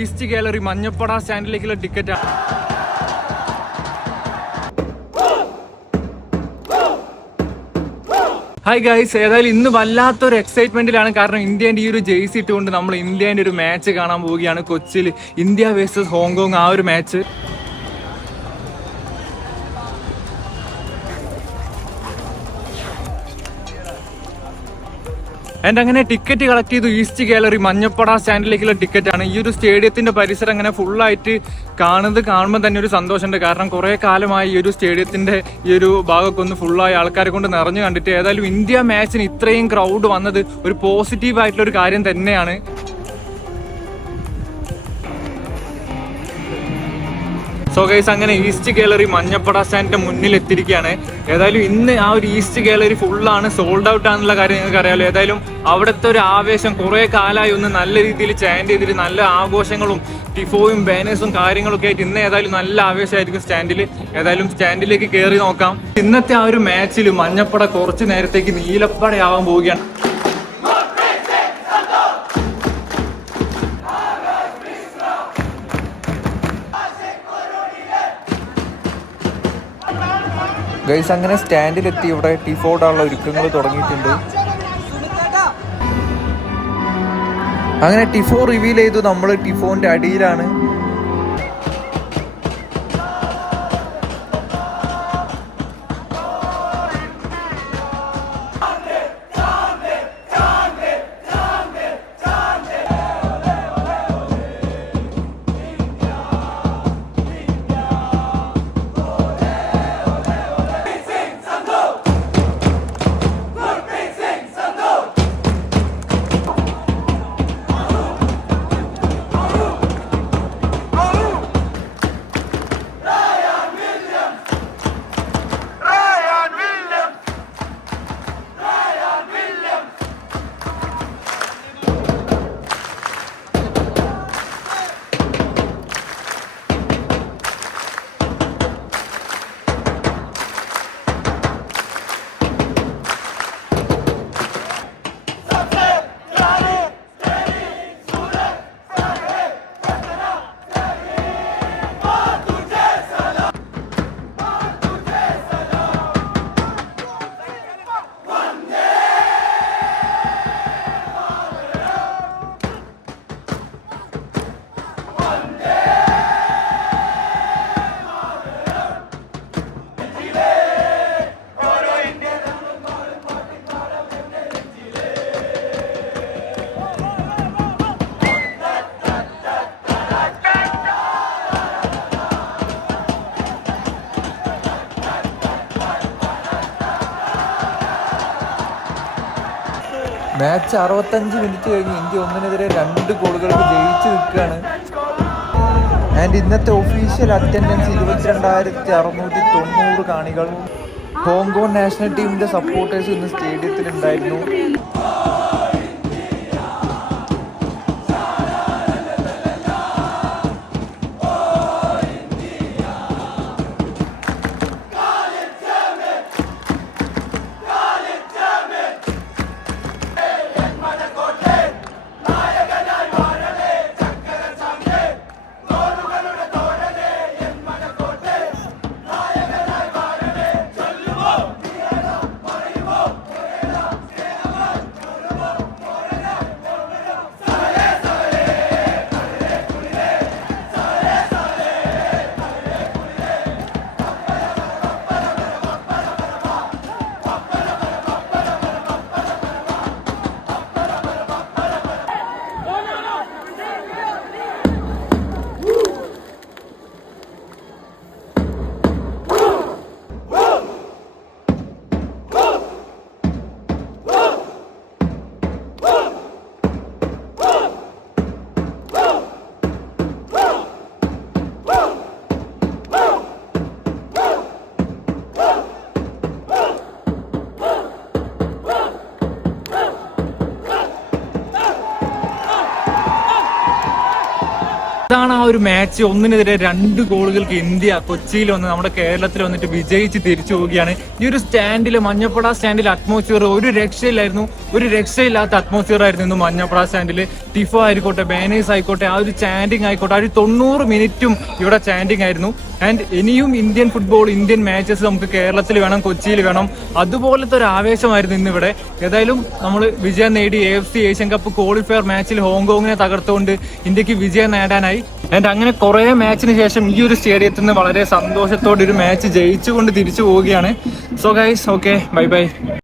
East gallery മഞ്ഞപ്പട സ്റ്റാൻഡിലേക്കുള്ള ടിക്കറ്റാണ്. Hi guys, ഏതായാലും ഇന്ന് വല്ലാത്തൊരു എക്സൈറ്റ്മെന്റിലാണ്. കാരണം ഇന്ത്യൻ്റെ ഈ ഒരു ജേഴ്സി ഇട്ടുകൊണ്ട് നമ്മൾ ഇന്ത്യൻ്റെ ഒരു മാച്ച് കാണാൻ പോവുകയാണ് കൊച്ചിയിൽ. ഇന്ത്യ വേഴ്സസ് ഹോങ്കോങ്, ആ ഒരു മാച്ച്. ആൻഡ് അങ്ങനെ ടിക്കറ്റ് കളക്ട് ചെയ്തു. ഈസ്റ്റ് ഗാലറി മഞ്ഞപ്പട സ്റ്റാൻഡിലേക്കുള്ള ടിക്കറ്റാണ്. ഈ ഒരു സ്റ്റേഡിയത്തിന്റെ പരിസരം അങ്ങനെ ഫുള്ളായിട്ട് കാണുമ്പോൾ തന്നെ ഒരു സന്തോഷമുണ്ട്. കാരണം കുറെ കാലമായി ഈ ഒരു സ്റ്റേഡിയത്തിന്റെ ഈ ഒരു ഭാഗമൊക്കെ ഒന്ന് ഫുള്ളായി ആൾക്കാരെ കൊണ്ട് നിറഞ്ഞു കണ്ടിട്ട്. ഏതായാലും ഇന്ത്യ മാച്ചിന് ഇത്രയും ക്രൗഡ് വന്നത് ഒരു പോസിറ്റീവ് ആയിട്ടുള്ള ഒരു കാര്യം തന്നെയാണ്. സോ ഗൈസ്, അങ്ങനെ ഈസ്റ്റ് ഗാലറി മഞ്ഞപ്പട സ്റ്റാൻഡിന്റെ മുന്നിൽ എത്തിയിരിക്കുകയാണ്. ഏതായാലും ഇന്ന് ആ ഒരു ഈസ്റ്റ് ഗാലറി ഫുള്ളാണ്, സോൾഡ് ഔട്ട് ആണെന്നുള്ള കാര്യം നിങ്ങൾക്ക് അറിയാലോ. ഏതായാലും അവിടുത്തെ ഒരു ആവേശം കുറെ കാലമായി ഒന്ന് നല്ല രീതിയിൽ ചാൻഡ് ചെയ്തിട്ട് നല്ല ആഘോഷങ്ങളും ടിഫോയും ബാനേഴ്സും കാര്യങ്ങളൊക്കെ ആയിട്ട് ഇന്ന് ഏതായാലും നല്ല ആവേശമായിരിക്കും സ്റ്റാൻഡിൽ. ഏതായാലും സ്റ്റാൻഡിലേക്ക് കയറി നോക്കാം. ഇന്നത്തെ ആ ഒരു മാച്ചിൽ മഞ്ഞപ്പട കുറച്ച് നേരത്തേക്ക് നീലപ്പടയാവാൻ പോവുകയാണ്. ഗൈസ്, അങ്ങനെ സ്റ്റാൻഡിലെത്തി. ഇവിടെ ടിഫോയിടാനുള്ള ഒരുക്കങ്ങൾ തുടങ്ങിയിട്ടുണ്ട്. അങ്ങനെ ടിഫോ റിവീൽ ചെയ്തു. നമ്മൾ ടിഫോന്റെ അടിയിലാണ്. മാച്ച് 65 മിനിറ്റ് കഴിഞ്ഞ് ഇന്ത്യ 1-നെതിരെ 2 ഗോളുകൾക്ക് ജയിച്ച് നിൽക്കുകയാണ്. ആൻഡ് ഇന്നത്തെ ഒഫീഷ്യൽ അറ്റൻഡൻസ് 22,690 കാണികൾ. ഹോങ്കോങ് നാഷണൽ ടീമിന്റെ സപ്പോർട്ടേഴ്സ് ഇന്ന് സ്റ്റേഡിയത്തിൽ ഉണ്ടായിരുന്നു. ഇതാണ് ആ ഒരു മാച്ച്. 1-നെതിരെ 2 ഗോളുകൾക്ക് ഇന്ത്യ കൊച്ചിയിൽ വന്ന് നമ്മുടെ കേരളത്തിൽ വന്നിട്ട് വിജയിച്ച് തിരിച്ചു പോവുകയാണ്. ഈ ഒരു സ്റ്റാൻഡിൽ, മഞ്ഞപ്പട സ്റ്റാൻഡിൽ അറ്റ്മോസ്ഫിയർ ഒരു രക്ഷയില്ലായിരുന്നു. ഒരു രക്ഷയില്ലാത്ത അറ്റ്മോസ്ഫിയർ ആയിരുന്നു ഇന്ന് മഞ്ഞപ്പട സ്റ്റാൻഡിൽ. ടിഫോ ആയിക്കോട്ടെ, ബാനേഴ്സ് ആയിക്കോട്ടെ, ആ ഒരു ചാൻഡിങ് ആയിക്കോട്ടെ, ആ ഒരു 90 മിനിറ്റും ഇവിടെ ചാൻഡിങ് ആയിരുന്നു. ആൻഡ് ഇനിയും ഇന്ത്യൻ ഫുട്ബോൾ, ഇന്ത്യൻ മാച്ചസ് നമുക്ക് കേരളത്തിൽ വേണം, കൊച്ചിയിൽ വേണം. അതുപോലത്തെ ഒരു ആവേശമായിരുന്നു ഇന്നിവിടെ. ഏതായാലും നമ്മൾ വിജയം നേടി. AFC ഏഷ്യൻ കപ്പ് ക്വാളിഫയർ മാച്ചിൽ ഹോങ്കോങ്ങിനെ തകർത്തുകൊണ്ട് ഇന്ത്യക്ക് വിജയം നേടാനായി. ആൻഡ് അങ്ങനെ കുറെ മാച്ചിന് ശേഷം ഈ ഒരു സ്റ്റേഡിയത്തിൽ നിന്ന് വളരെ സന്തോഷത്തോടെ ഒരു മാച്ച് ജയിച്ചുകൊണ്ട് തിരിച്ചു പോവുകയാണ്. So guys, okay, bye bye.